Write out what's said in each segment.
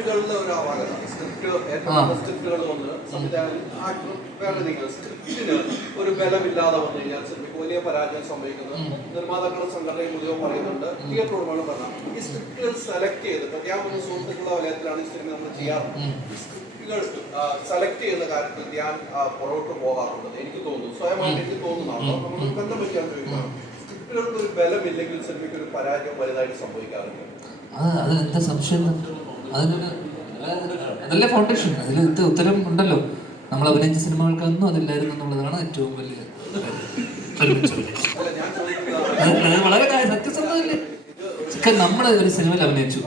സ്ക്രിപ്റ്റുകളുടെ ഒരു അപാകത. സ്ക്രിപ്റ്റുകൾ വന്ന് സംവിധായകൻ ആക്ടർ വേറെ നിങ്ങൾ സ്ക്രിപ്റ്റിന് ഒരു ബലമില്ലാതെ വന്നു കഴിഞ്ഞാൽ സിനിമയ്ക്ക് വലിയ പരാജയം സംഭവിക്കുന്നത് നിർമ്മാതാക്കളുടെ സംഘടനയും മുഴുവൻ പറയുന്നുണ്ട്. തിയേറ്റർ ഉടമകൾ പറഞ്ഞാൽ ഈ സ്ക്രിപ്റ്റുകൾ സെലക്ട് ചെയ്തിട്ട് ഞാൻ ഒരു സുഹൃത്തുക്കളുടെ വലയത്തിലാണ് ഈ സിനിമ നമ്മൾ ചെയ്യാറുണ്ട്. സ്ക്രിപ്റ്റുകൾ സെലക്ട് ചെയ്യുന്ന കാര്യത്തിൽ ഞാൻ പുറകോട്ട് പോകാറുണ്ട്. എനിക്ക് തോന്നുന്നു, സ്വയമായിട്ട് എനിക്ക് തോന്നുന്നതാണ്. നമ്മൾ ബന്ധം വയ്ക്കാൻ ചോദിക്കണം. സ്ക്രിപ്റ്റുകൾക്ക് ഒരു ബലമില്ലെങ്കിൽ സിനിമയ്ക്ക് ഒരു പരാജയം വലുതായിട്ട് സംഭവിക്കാറുണ്ട്. അത് എന്താ സംശയം? അതല്ലേ ഫൗണ്ടേഷൻ. അതിൽ ഉത്തരം ഉണ്ടല്ലോ. നമ്മൾ അഭിനയിച്ച സിനിമകൾക്കൊന്നും അതില്ലായിരുന്നു എന്നുള്ളതാണ് ഏറ്റവും വലിയ വളരെ സത്യസന്ധമല്ലേ. നമ്മൾ ഒരു സിനിമയിൽ അഭിനയിച്ചു.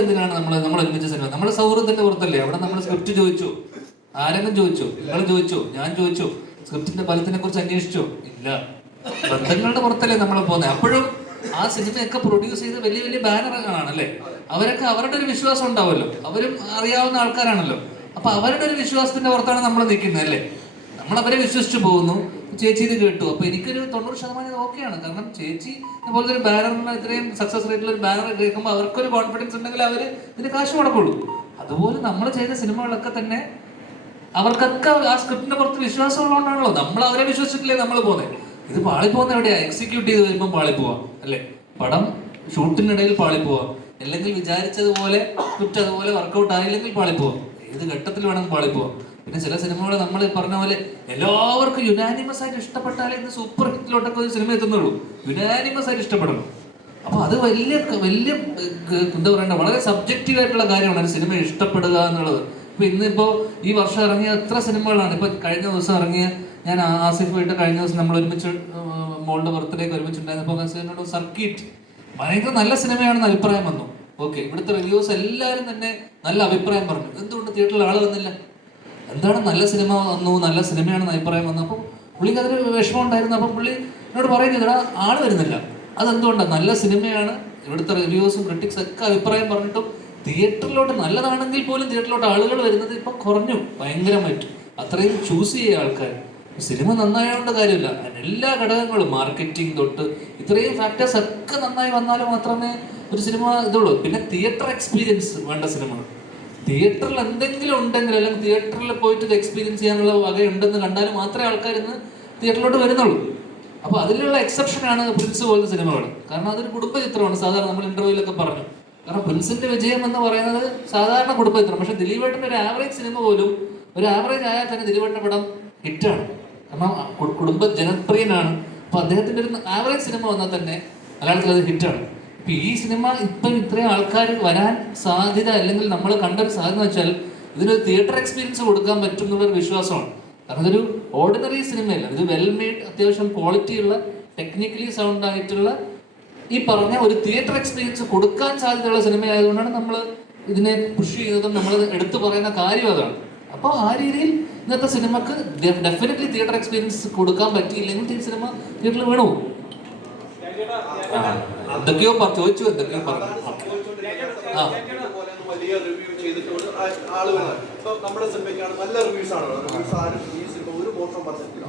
എന്തിനാണ് നമ്മൾ ഒരുമിച്ച സിനിമ? നമ്മുടെ സൗഹൃദത്തിന്റെ പുറത്തല്ലേ. അവിടെ നമ്മൾ സ്ക്രിപ്റ്റ് ചോദിച്ചു, ആരെങ്കിലും ചോദിച്ചോ? നിങ്ങൾ ചോദിച്ചോ? ഞാൻ ചോദിച്ചോ? സ്ക്രിപ്റ്റിന്റെ ഫലത്തിനെ കുറിച്ച് അന്വേഷിച്ചോ? ഇല്ല. ബന്ധങ്ങളുടെ പുറത്തല്ലേ നമ്മൾ പോകുന്നത്. അപ്പോഴും ആ സിനിമയൊക്കെ പ്രൊഡ്യൂസ് ചെയ്ത് വലിയ വലിയ ബാനറുകളാണല്ലേ. അവരൊക്കെ അവരുടെ ഒരു വിശ്വാസം ഉണ്ടാവുമല്ലോ. അവരും അറിയാവുന്ന ആൾക്കാരാണല്ലോ. അപ്പൊ അവരുടെ ഒരു വിശ്വാസത്തിന്റെ പുറത്താണ് നമ്മൾ നിൽക്കുന്നത് അല്ലേ. നമ്മൾ അവരെ വിശ്വസിച്ച് പോകുന്നു. ചേച്ചി ഇത് കേട്ടു, അപ്പൊ എനിക്കൊരു 90% ഓക്കെയാണ്. കാരണം ചേച്ചി അതുപോലത്തെ ഒരു ബാനറിന് ഇത്രയും സക്സസ് റേറ്റിൽ ഒരു ബാനർ കേൾക്കുമ്പോൾ അവർക്കൊരു കോൺഫിഡൻസ് ഉണ്ടെങ്കിൽ അവർ ഇതിന് കാശ് മുടക്കുള്ളൂ. അതുപോലെ നമ്മൾ ചെയ്ത സിനിമകളൊക്കെ തന്നെ അവർക്കൊക്കെ ആ സ്ക്രിപ്റ്റിന്റെ പുറത്ത് വിശ്വാസം ഉള്ളതുകൊണ്ടാണല്ലോ. നമ്മൾ അവരെ വിശ്വസിച്ചിട്ടില്ലേ നമ്മൾ പോകുന്നത്. ഇത് പാളിപ്പോകുന്ന എവിടെയാ? എക്സിക്യൂട്ട് ചെയ്ത് വരുമ്പോൾ പാളിപ്പോവാ അല്ലേ. പടം ഷൂട്ടിനിടയിൽ പാളിപ്പോവാ, അല്ലെങ്കിൽ വിചാരിച്ചതുപോലെ സ്ക്രിപ്റ്റ് അതുപോലെ വർക്കൗട്ട് ആയില്ലെങ്കിൽ പാളിപ്പോവാം. ഏത് ഘട്ടത്തിൽ വേണമെങ്കിൽ പാളിപ്പോവാം. പിന്നെ ചില സിനിമകൾ നമ്മൾ പറഞ്ഞ പോലെ എല്ലാവർക്കും യുനാനിമസ് ആയിട്ട് ഇഷ്ടപ്പെട്ടാലേ ഇന്ന് സൂപ്പർ ഹിറ്റിലോട്ടൊക്കെ ഒരു സിനിമ എത്തുന്നുള്ളൂ. യുനാനിമസ് ആയിട്ട് ഇഷ്ടപ്പെടണം. അപ്പൊ അത് വലിയ വലിയ എന്താ പറയണ്ട, വളരെ സബ്ജക്റ്റീവ് ആയിട്ടുള്ള കാര്യമാണ് ഒരു സിനിമ ഇഷ്ടപ്പെടുക എന്നുള്ളത്. ഇപ്പൊ ഇന്നിപ്പോ ഈ വർഷം ഇറങ്ങിയ എത്ര സിനിമകളാണ്. ഇപ്പൊ കഴിഞ്ഞ ദിവസം ഇറങ്ങിയ, ഞാൻ ആസിഫായിട്ട് കഴിഞ്ഞ ദിവസം നമ്മൾ ഒരുമിച്ച് മോളുടെ ബർത്ത്ഡേക്ക് ഒരുമിച്ചുണ്ടായിരുന്നപ്പോൾ സർക്കിറ്റ് ഭയങ്കര നല്ല സിനിമയാണെന്ന് അഭിപ്രായം വന്നു. ഓക്കെ, ഇവിടുത്തെ റിവ്യൂസ് എല്ലാവരും തന്നെ നല്ല അഭിപ്രായം പറഞ്ഞു. എന്തുകൊണ്ട് തിയേറ്ററിൽ ആൾ വന്നില്ല? എന്താണ്? നല്ല സിനിമ വന്നു, നല്ല സിനിമയാണെന്ന് അഭിപ്രായം വന്നു. അപ്പം പുള്ളിക്ക് അതൊരു വിഷമം ഉണ്ടായിരുന്നു. അപ്പം പുള്ളി എന്നോട് പറയുന്നില്ല, ആള് വരുന്നില്ല. അതെന്തുകൊണ്ടാണ്? നല്ല സിനിമയാണ്, ഇവിടുത്തെ റിവ്യൂസും ക്രിറ്റിക്സ് ഒക്കെ അഭിപ്രായം പറഞ്ഞിട്ടും തിയേറ്ററിലോട്ട് നല്ലതാണെങ്കിൽ പോലും തിയേറ്ററിലോട്ട് ആളുകൾ വരുന്നത് ഇപ്പം കുറഞ്ഞു ഭയങ്കരമായിട്ട്. അത്രയും ചൂസ് ചെയ്യുക ആൾക്കാർ. സിനിമ നന്നായതുകൊണ്ട് കാര്യമില്ല, എല്ലാ ഘടകങ്ങളും മാർക്കറ്റിംഗ് തൊട്ട് ഇത്രയും ഫാക്ടേഴ്സ് ഒക്കെ നന്നായി വന്നാൽ മാത്രമേ ഒരു സിനിമ ഇതുള്ളൂ. പിന്നെ തിയേറ്റർ എക്സ്പീരിയൻസ് വേണ്ട സിനിമകൾ. തിയേറ്ററിൽ എന്തെങ്കിലും ഉണ്ടെങ്കിൽ, അല്ലെങ്കിൽ തിയേറ്ററിൽ പോയിട്ട് ഇത് എക്സ്പീരിയൻസ് ചെയ്യാനുള്ള വകയുണ്ടെന്ന് കണ്ടാൽ മാത്രമേ ആൾക്കാർ ഇന്ന് തിയേറ്ററിലോട്ട് വരുന്നുള്ളൂ. അപ്പോൾ അതിലുള്ള എക്സെപ്ഷനാണ് പ്രിൻസ് പോലത്തെ സിനിമകൾ. കാരണം അതൊരു കുടുംബ ചിത്രമാണ്. സാധാരണ നമ്മൾ ഇന്റർവ്യൂലൊക്കെ പറഞ്ഞു. കാരണം പ്രിൻസിന്റെ വിജയം എന്ന് പറയുന്നത് സാധാരണ കുടുംബ ചിത്രം. പക്ഷെ ദിലീപേട്ടൻ്റെ ഒരു ആവറേജ് സിനിമ പോലും, ഒരു ആവറേജ് ആയാൽ തന്നെ ദിലീപേട്ടൻ്റെ പടം ഹിറ്റാണ്. കാരണം കുടുംബ ജനപ്രിയനാണ്. അപ്പൊ അദ്ദേഹത്തിന്റെ ഒരു ആവറേജ് സിനിമ വന്നാൽ തന്നെ മലയാളത്തിൽ അത് ഹിറ്റാണ്. ഇപ്പൊ ഈ സിനിമ ഇപ്പം ഇത്രയും ആൾക്കാർ വരാൻ സാധ്യത, അല്ലെങ്കിൽ നമ്മൾ കണ്ടൊരു സാധ്യത വെച്ചാൽ ഇതിനൊരു തിയേറ്റർ എക്സ്പീരിയൻസ് കൊടുക്കാൻ പറ്റും എന്നുള്ളൊരു വിശ്വാസമാണ്. കാരണം ഇതൊരു ഓർഡിനറി സിനിമയല്ല, ഇത് വെൽ മെയ്ഡ്, അത്യാവശ്യം ക്വാളിറ്റിയുള്ള, ടെക്നിക്കലി സൗണ്ട് ആയിട്ടുള്ള ഈ പറഞ്ഞ ഒരു തിയേറ്റർ എക്സ്പീരിയൻസ് കൊടുക്കാൻ സാധ്യതയുള്ള സിനിമയായതുകൊണ്ടാണ് നമ്മൾ ഇതിനെ പുഷ് ചെയ്യുന്നതും നമ്മൾ എടുത്തു പറയുന്ന കാര്യം അതാണ്. അപ്പോൾ ആ രീതിയിൽ ഇന്നത്തെ സിനിമക്ക് ഡെഫിനറ്റ്ലി തിയേറ്റർ എക്സ്പീരിയൻസ് കൊടുക്കാൻ പറ്റിയില്ലെങ്കിൽ ഈ സിനിമ തിയേറ്ററിൽ വീണു. എന്തൊക്കെയോ ചോദിച്ചു, എന്തൊക്കെയോ പറഞ്ഞു. വലിയ റിവ്യൂ ചെയ്തിട്ടുണ്ട് ആളുകൾ. ഇപ്പൊ നമ്മുടെ സിനിമയ്ക്കാണ് നല്ല റിവ്യൂസ് ആണ്. റിവ്യൂസ് ആരും ഈ സിനിമ ഒരു മോശം പറഞ്ഞിട്ടില്ല.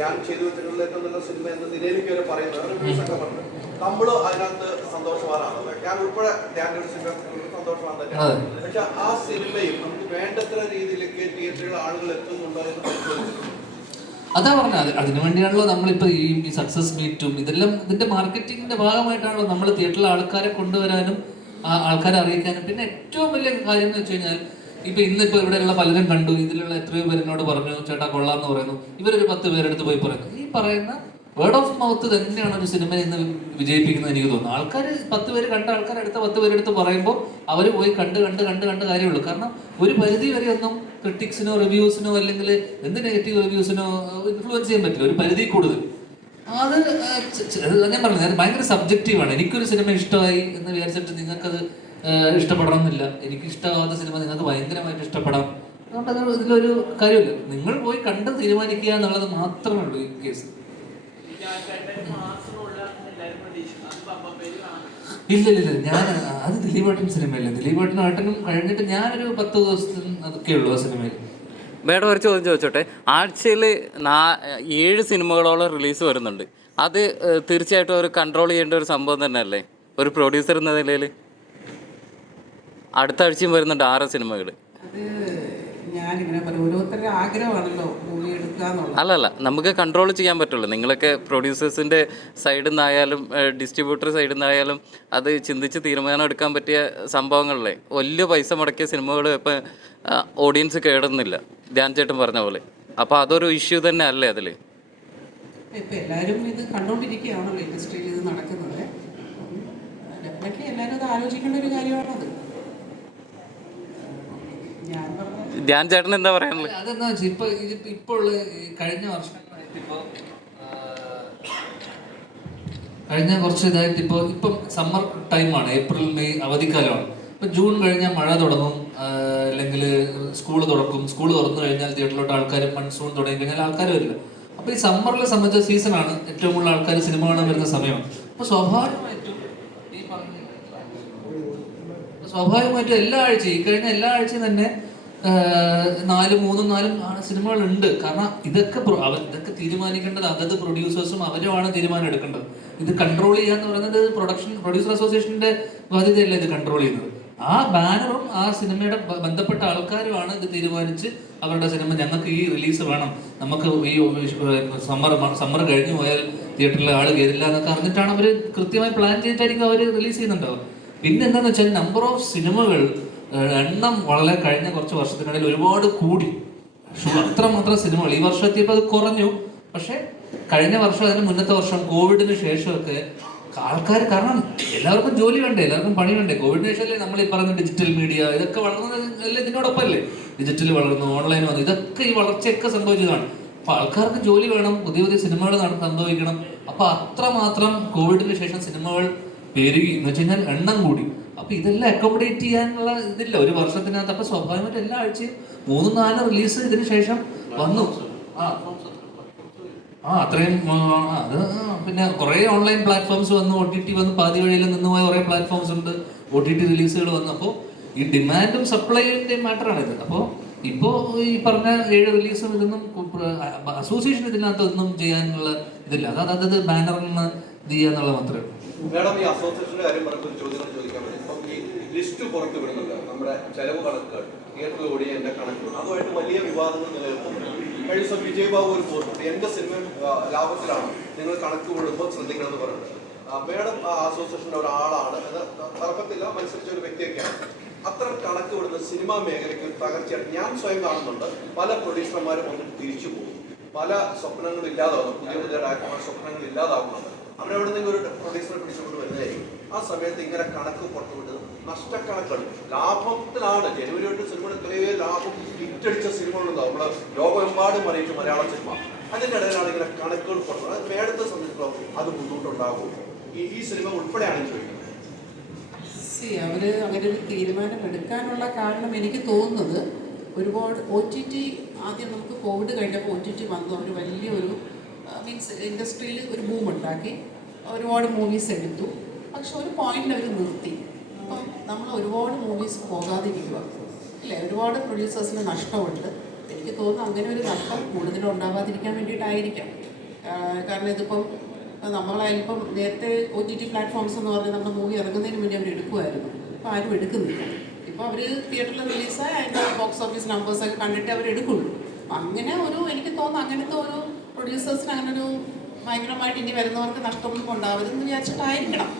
ഞാൻ ചെയ്തു വെച്ചിട്ടുള്ള ഏറ്റവും നല്ല സിനിമ എന്ന് നിലയിലേക്ക് വരെ പറയുന്നത് റിവ്യൂസ് ഒക്കെ പറഞ്ഞു. നമ്മളും അതിനകത്ത് സന്തോഷവാനാണ്. ഞാൻ ഉൾപ്പെടെ ഞാൻ ഒരു സിനിമ സന്തോഷമാണ് തന്നെയാണ്. പക്ഷെ ആ സിനിമയും നമുക്ക് വേണ്ടത്ര രീതിയിലേക്ക് തിയേറ്ററുകൾ ആളുകൾ എത്തുന്നുണ്ടോ എന്ന് പരിശോധിച്ചിട്ടുണ്ട്. അതാ പറഞ്ഞത്. അതിനു വേണ്ടിയാണല്ലോ നമ്മളിപ്പോ ഈ സക്സസ് മീറ്റും ഇതെല്ലാം ഇതിന്റെ മാർക്കറ്റിംഗിന്റെ ഭാഗമായിട്ടാണല്ലോ നമ്മൾ തിയേറ്ററിൽ ആൾക്കാരെ കൊണ്ടുവരാനും ആൾക്കാരെ അറിയിക്കാനും. പിന്നെ ഏറ്റവും വലിയ കാര്യം എന്ന് വെച്ച് കഴിഞ്ഞാൽ, ഇപ്പൊ ഇന്നിപ്പോ ഇവിടെയുള്ള പലരും കണ്ടു, ഇതിലുള്ള എത്രയോ പേരെന്നോട് പറഞ്ഞു ചേട്ടാ കൊള്ളാന്ന് പറയുന്നു. ഇവരൊരു 10 പേരെടുത്ത് പോയി പറയുന്നു. ഈ പറയുന്ന വേർഡ് ഓഫ് മൗത്ത് തന്നെയാണ് ഒരു സിനിമ ഇന്ന് വിജയിപ്പിക്കുന്നത് എനിക്ക് തോന്നുന്നു. ആൾക്കാർ 10 പേര് കണ്ട ആൾക്കാർ അടുത്ത 10 പേരെടുത്ത് പറയുമ്പോൾ അവർ പോയി കണ്ട് കാര്യമുള്ളൂ. കാരണം ഒരു പരിധി വരെ ഒന്നും ക്രിട്ടിക്സിനോ റിവ്യൂസിനോ അല്ലെങ്കിൽ എന്ത് നെഗറ്റീവ് റിവ്യൂസിനോ ഇൻഫ്ലുവൻസ് ചെയ്യാൻ പറ്റില്ല. ഒരു പരിധി കൂടുതൽ അത് ഞാൻ പറഞ്ഞത് അത് ഭയങ്കര സബ്ജക്റ്റീവാണ്. എനിക്കൊരു സിനിമ ഇഷ്ടമായി എന്ന് വിചാരിച്ചിട്ട് നിങ്ങൾക്കത് ഇഷ്ടപ്പെടണം എന്നില്ല. എനിക്ക് ഇഷ്ടമാവാത്ത സിനിമ നിങ്ങൾക്ക് ഭയങ്കരമായിട്ട് ഇഷ്ടപ്പെടാം. അതുകൊണ്ട് അത് ഇതിലൊരു കാര്യമില്ല. നിങ്ങൾ പോയി കണ്ട് തീരുമാനിക്കുക എന്നുള്ളത് മാത്രമേ ഉള്ളൂ ഈ കേസ്. ഇല്ല, ഞാൻ അത് ദിലീപേട്ടൻ സിനിമയല്ലേ. ദിലീപേട്ടനും ഏട്ടനും കഴിഞ്ഞിട്ട് ഞാനൊരു 10 ദിവസത്തിൽ അതൊക്കെ ഉള്ളൂ ആ സിനിമയിൽ. മേഡം ഒരു ചോദ്യം ചോദിച്ചോട്ടെ. ആഴ്ചയിൽ 7 സിനിമകളോളം റിലീസ് വരുന്നുണ്ട്. അത് തീർച്ചയായിട്ടും ഒരു കൺട്രോൾ ചെയ്യേണ്ട ഒരു സംഭവം തന്നെയല്ലേ ഒരു പ്രൊഡ്യൂസർ എന്ന നിലയിൽ? അടുത്ത ആഴ്ചയും വരുന്നുണ്ട് 6 സിനിമകൾ. അത് ഞാനിങ്ങനെ പറയും, ഓരോരുത്തരുടെ ആഗ്രഹമാണല്ലോ മൂവി എടുക്കുക എന്നുള്ളത്. അല്ലല്ല, നമുക്ക് കൺട്രോൾ ചെയ്യാൻ പറ്റുള്ളൂ. നിങ്ങളൊക്കെ പ്രൊഡ്യൂസേഴ്സിൻ്റെ സൈഡിൽ നിന്നായാലും ഡിസ്ട്രിബ്യൂട്ടർ സൈഡിൽ നിന്നായാലും അത് ചിന്തിച്ച് തീരുമാനം എടുക്കാൻ പറ്റിയ സംഭവങ്ങളല്ലേ. വലിയ പൈസ മുടക്കിയ സിനിമകൾ ഇപ്പം ഓഡിയൻസ് കേടുന്നില്ല, ധ്യാൻ ചേട്ടൻ പറഞ്ഞ പോലെ. അപ്പോൾ അതൊരു ഇഷ്യൂ തന്നെ അല്ലേ അതിൽ? ഇപ്പം എല്ലാവരും ഇത് കണ്ടുകൊണ്ടിരിക്കുകയാണല്ലോ, ഇൻഡസ്ട്രിയിൽ ഇത് നടക്കുന്നത്. ഡെഫിനറ്റ്ലി എല്ലാവരും അത് ആലോചിക്കേണ്ട ഒരു കാര്യമാണത്. ഞാൻ പറഞ്ഞ ധ്യാൻ ചേട്ടൻ എന്താ പറയാനുള്ളത്? അതെന്താ വെച്ചാൽ ഇപ്പോൾ കഴിഞ്ഞ വർഷങ്ങളായിട്ട് കഴിഞ്ഞ കുറച്ച് ഇതായിട്ട് ഇപ്പം സമ്മർ ടൈമാണ്, ഏപ്രിൽ മെയ് അവധിക്കാലമാണ്. ഇപ്പം ജൂൺ കഴിഞ്ഞാൽ മഴ തുടങ്ങും, അല്ലെങ്കിൽ സ്കൂൾ തുറക്കും. സ്കൂൾ തുറന്നു കഴിഞ്ഞാൽ തിയേറ്ററിലോട്ട് ആൾക്കാർ, മൺസൂൺ തുടങ്ങി കഴിഞ്ഞാൽ ആൾക്കാർ വരില്ല. അപ്പോൾ ഈ സമ്മറിലെ സംബന്ധിച്ച സീസണാണ്, ഏറ്റവും കൂടുതൽ ആൾക്കാർ സിനിമ കാണാൻ വരുന്ന സമയമാണ്. അപ്പോൾ സ്വാഭാവികമായിട്ടും എല്ലാ ആഴ്ചയും കഴിഞ്ഞ എല്ലാ ആഴ്ചയും തന്നെ 3-4 സിനിമകളുണ്ട്. കാരണം ഇതൊക്കെ തീരുമാനിക്കേണ്ടത് അതത് പ്രൊഡ്യൂസേഴ്സും അവരുമാണ് തീരുമാനം എടുക്കേണ്ടത്. ഇത് കൺട്രോൾ ചെയ്യാന്ന് പറയുന്നത് പ്രൊഡ്യൂസർ അസോസിയേഷന്റെ ബാധ്യതയല്ല ഇത് കൺട്രോൾ ചെയ്യുന്നത്. ആ ബാനറും ആ സിനിമയുടെ ബന്ധപ്പെട്ട ആൾക്കാരുമാണ് ഇത് തീരുമാനിച്ച് അവരുടെ സിനിമ ഞങ്ങൾക്ക് ഈ റിലീസ് വേണം, നമുക്ക് ഈ സമ്മർ കഴിഞ്ഞു പോയാൽ തിയേറ്ററിൽ ആൾ കയറില്ല എന്നൊക്കെ അറിഞ്ഞിട്ടാണ് അവർ കൃത്യമായി പ്ലാൻ ചെയ്തിട്ടായിരിക്കും അവർ റിലീസ് ചെയ്യുന്നുണ്ടാവുക. പിന്നെ എന്താണെന്ന് വെച്ചാൽ നമ്പർ ഓഫ് സിനിമകൾ എണ്ണം വളരെ കഴിഞ്ഞ കുറച്ച് വർഷത്തിനിടയിൽ ഒരുപാട് കൂടി. അത്രമാത്രം സിനിമകൾ ഈ വർഷം എത്തിയപ്പോൾ അത് കുറഞ്ഞു. പക്ഷെ കഴിഞ്ഞ വർഷം, അതിന് മുന്നത്തെ വർഷം, കോവിഡിന് ശേഷമൊക്കെ ആൾക്കാർ, കാരണം എല്ലാവർക്കും ജോലി വേണ്ടേ, എല്ലാവർക്കും പണി വേണ്ടേ. കോവിഡിന് ശേഷമല്ലേ നമ്മൾ ഈ പറയുന്ന ഡിജിറ്റൽ മീഡിയ ഇതൊക്കെ വളർന്നത്, അല്ലേ ഇതിനോടൊപ്പം അല്ലേ ഡിജിറ്റൽ വളർന്നു, ഓൺലൈൻ വന്നു, ഇതൊക്കെ ഈ വളർച്ചയൊക്കെ സംഭവിച്ചതാണ്. അപ്പൊ ആൾക്കാർക്ക് ജോലി വേണം, പുതിയ പുതിയ സിനിമകൾ സംഭവിക്കണം. അപ്പൊ അത്രമാത്രം കോവിഡിന് ശേഷം സിനിമകൾ പെരുകി എന്ന് വെച്ച് കഴിഞ്ഞാൽ എണ്ണം കൂടി. അപ്പൊ ഇതെല്ലാം അക്കോമഡേറ്റ് ചെയ്യാനുള്ള ഇതില്ല ഒരു വർഷത്തിനകത്ത്. അപ്പൊ സ്വാഭാവികമായിട്ട് എല്ലാ ആഴ്ചയും 3-4 റിലീസ് ഇതിന് ശേഷം വന്നു. അത്രയും അത് പിന്നെ കുറേ ഓൺലൈൻ പ്ലാറ്റ്ഫോംസ് വന്നു, OTT വന്നു, പാതി വഴിയിൽ നിന്നുപോയ കുറേ പ്ലാറ്റ്ഫോംസ് ഉണ്ട്, OTT റിലീസുകൾ വന്നു. അപ്പോൾ ഈ ഡിമാൻഡും സപ്ലൈൻ്റെ മാറ്ററാണിത്. അപ്പോൾ ഇപ്പോൾ ഈ പറഞ്ഞ 7 റിലീസും ഇതൊന്നും അസോസിയേഷൻ ഇതിനകത്ത് ഒന്നും ചെയ്യാനുള്ള ഇതില്ല. അതത് ബാനറിന് ഇത് ചെയ്യാന്നുള്ള മാത്രമേ ഉള്ളൂ. മേഡം, ഈ അസോസിയേഷന്റെ കാര്യം പറഞ്ഞൊരു ചോദ്യം ചോദിക്കാൻ പറ്റും. ഇപ്പം ഈ ലിസ്റ്റ് പുറത്തു വിടുന്നുണ്ട്, നമ്മുടെ ചെലവ് കണക്കുകൾ, തിയേറ്ററിൽ ഓടിയതിന്റെ കണക്കുകൾ, അതുമായിട്ട് വലിയ വിവാദങ്ങൾ നിലനിൽക്കുന്നുണ്ട്. കഴിഞ്ഞ ദിവസം വിജയ് ബാബു ഒരു പോസ്റ്റ്, എന്റെ സിനിമ ലാഭത്തിലാണ്, നിങ്ങൾ കണക്ക് വിടുമ്പോൾ ശ്രദ്ധിക്കണമെന്ന് പറഞ്ഞിട്ടുണ്ട്. മേഡം ആ അസോസിയേഷന്റെ ഒരാളാണ്, അത് തർക്കത്തില്ല, മത്സരിച്ച ഒരു വ്യക്തിയൊക്കെയാണ്. അത്തരം കണക്ക് വിടുന്ന സിനിമാ മേഖലയ്ക്ക് തകർച്ചയാണ് ഞാൻ സ്വയം കാണുന്നുണ്ട്. പല പ്രൊഡ്യൂസർമാരും വന്നിട്ട് തിരിച്ചു പോകും, പല സ്വപ്നങ്ങളും ഇല്ലാതാവുന്നു, പുതിയ പുതിയ ഡയറക്ടർമാർ സ്വപ്നങ്ങൾ ഇല്ലാതാവുന്നുണ്ട്. അവരവിടെ നിന്ന് ഒരു പ്രൊഡ്യൂസറെ പിടിച്ചുകൊണ്ട് വരുന്നതായിരിക്കും. ആ സമയത്ത് ഇങ്ങനെ കണക്ക് പുറത്തുവിട്ടത് നഷ്ടക്കണക്കുകൾ, ലാഭത്തിലാണ്. ജനുവരി തൊട്ട് സിനിമ ഇത്രയേ ലാഭം ഇറ്റടിച്ച സിനിമകളുണ്ടാവും, നമ്മള് ലോകമെമ്പാടും അറിയിച്ചു മലയാള സിനിമ. അതിൻ്റെ ഇടയിലാണ് ഇങ്ങനെ കണക്കുകൾ പുറത്തുള്ളത്. അത് മേടത്തെ സംബന്ധിച്ചിടത്തോളം അത് ബുദ്ധിമുട്ടുണ്ടാകും. ഈ സിനിമ ഉൾപ്പെടെയാണ് ചോദിക്കുന്നത്. അവർ അങ്ങനെ ഒരു തീരുമാനം എടുക്കാനുള്ള കാരണം എനിക്ക് തോന്നുന്നത്, ഒരുപാട് OTT ആദ്യം നമുക്ക് കോവിഡ് കഴിഞ്ഞപ്പോൾ OTT വന്നു, അവർ വലിയൊരു മീൻസ് ഇൻഡസ്ട്രിയിൽ ഒരു ബൂം ഉണ്ടാക്കി, ഒരുപാട് മൂവീസ് എടുത്തു. പക്ഷെ ഒരു പോയിന്റിൽ അവർ നിർത്തി. അപ്പം നമ്മൾ ഒരുപാട് മൂവീസ് പോകാതിരിക്കുക അല്ലേ, ഒരുപാട് പ്രൊഡ്യൂസേഴ്സിന് നഷ്ടമുണ്ട്. എനിക്ക് തോന്നുന്നു അങ്ങനെ ഒരു നഷ്ടം കൂടുതലും ഉണ്ടാവാതിരിക്കാൻ വേണ്ടിയിട്ടായിരിക്കാം. കാരണം ഇതിപ്പം നമ്മളായാലും നേരത്തെ OTT പ്ലാറ്റ്ഫോംസ് എന്ന് പറഞ്ഞാൽ നമ്മുടെ മൂവി ഇറങ്ങുന്നതിന് മുന്നേ അവർ എടുക്കുമായിരുന്നു. ഇപ്പോൾ ആരും എടുക്കുന്നില്ല. ഇപ്പോൾ അവർ തിയേറ്ററിൽ റിലീസായി അതിൻ്റെ ബോക്സ് ഓഫീസ് നമ്പേഴ്സൊക്കെ കണ്ടിട്ട് അവർ എടുക്കുള്ളൂ. അങ്ങനെ എനിക്ക് തോന്നുന്നു അങ്ങനത്തെ ഒരു പ്രൊഡ്യൂസേഴ്സിന് അങ്ങനെ ഒരു ഭയങ്കരമായിട്ട് ഇനി വരുന്നവർക്ക് നഷ്ടമൊന്നും ഉണ്ടാവരുതെന്ന് വിചാരിച്ചിട്ടായിരിക്കണം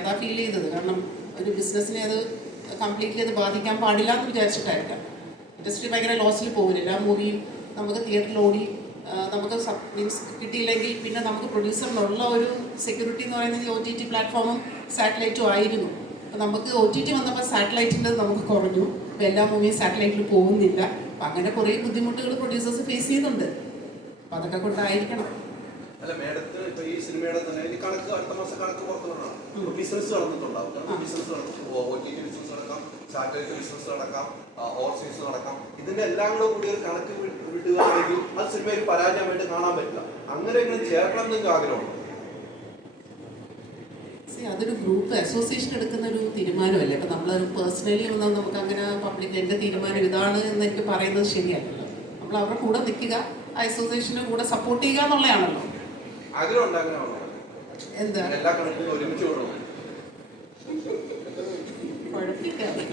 അതാ ഫീൽ ചെയ്തത്. കാരണം ഒരു ബിസിനസ്സിനെ അത് കംപ്ലീറ്റ്ലി അത് ബാധിക്കാൻ പാടില്ല എന്ന് വിചാരിച്ചിട്ടായിരിക്കാം. ഇൻഡസ്ട്രി ഭയങ്കര ലോസിൽ പോകുന്നില്ല. എല്ലാ മൂവിയും നമുക്ക് തിയേറ്ററിൽ ഓടി നമുക്ക് മീൻസ് കിട്ടിയില്ലെങ്കിൽ പിന്നെ നമുക്ക് പ്രൊഡ്യൂസറിനുള്ള ഒരു സെക്യൂരിറ്റി എന്ന് പറയുന്നത് OTT പ്ലാറ്റ്ഫോമും സാറ്റലൈറ്റും ആയിരുന്നു. അപ്പോൾ നമുക്ക് OTT വന്നപ്പോൾ സാറ്റലൈറ്റിൻ്റെ നമുക്ക് കുറഞ്ഞു. അപ്പോൾ എല്ലാ മൂവിയും സാറ്റലൈറ്റിൽ പോകുന്നില്ല. അപ്പം അങ്ങനെ കുറേ ബുദ്ധിമുട്ടുകൾ പ്രൊഡ്യൂസേഴ്സ് ഫേസ് ചെയ്യുന്നുണ്ട്. അപ്പം അതൊക്കെ കൊണ്ടായിരിക്കണം. അല്ല മേഡത്തിന് ഇപ്പൊ ഈ സിനിമയുടെ തന്നെ ഈ കണക്ക് അടുത്ത മാസം കണക്ക് പുറത്തുകൊണ്ടാണ് ബിസിനസ് നടന്നിട്ടുണ്ടാവും. കാരണം ബിസിനസ് നടക്കും, OTT ബിസിനസ് നടക്കാം, സാറ്റലൈറ്റ് ബിസിനസ് നടക്കാം, ഓവർസീസ് നടക്കാം. ഇതിന്റെ എല്ലാം കൂടി ഒരു കണക്ക് വിടുകയാണെങ്കിൽ അത് സിനിമയിൽ പരാജയമായിട്ട് കാണാൻ പറ്റില്ല. അങ്ങനെ ഇങ്ങനെ ചേർക്കണം എന്നൊക്കെ ആഗ്രഹമുണ്ട്. അതൊരു ഗ്രൂപ്പ് അസോസിയേഷൻ എടുക്കുന്ന ഒരു തീരുമാനമല്ലേ. അപ്പം നമ്മളൊരു പേഴ്സണലി ഒന്നും നമുക്ക് അങ്ങനെ പബ്ലിക് എൻ്റെ തീരുമാനം ഇതാണ് എന്ന് എനിക്ക് പറയുന്നത് ശരിയല്ലല്ലോ. നമ്മൾ അവരുടെ കൂടെ നിൽക്കുക, അസോസിയേഷൻ്റെ കൂടെ സപ്പോർട്ട് ചെയ്യുക എന്നുള്ളതാണല്ലോ ആഗ്രഹം ഉണ്ടാകാനാണല്ലോ. എന്താ എല്ലാ കണക്കിലും ഒരുമിച്ച് കൊള്ളണം. കുഴപ്പിക്കാതെ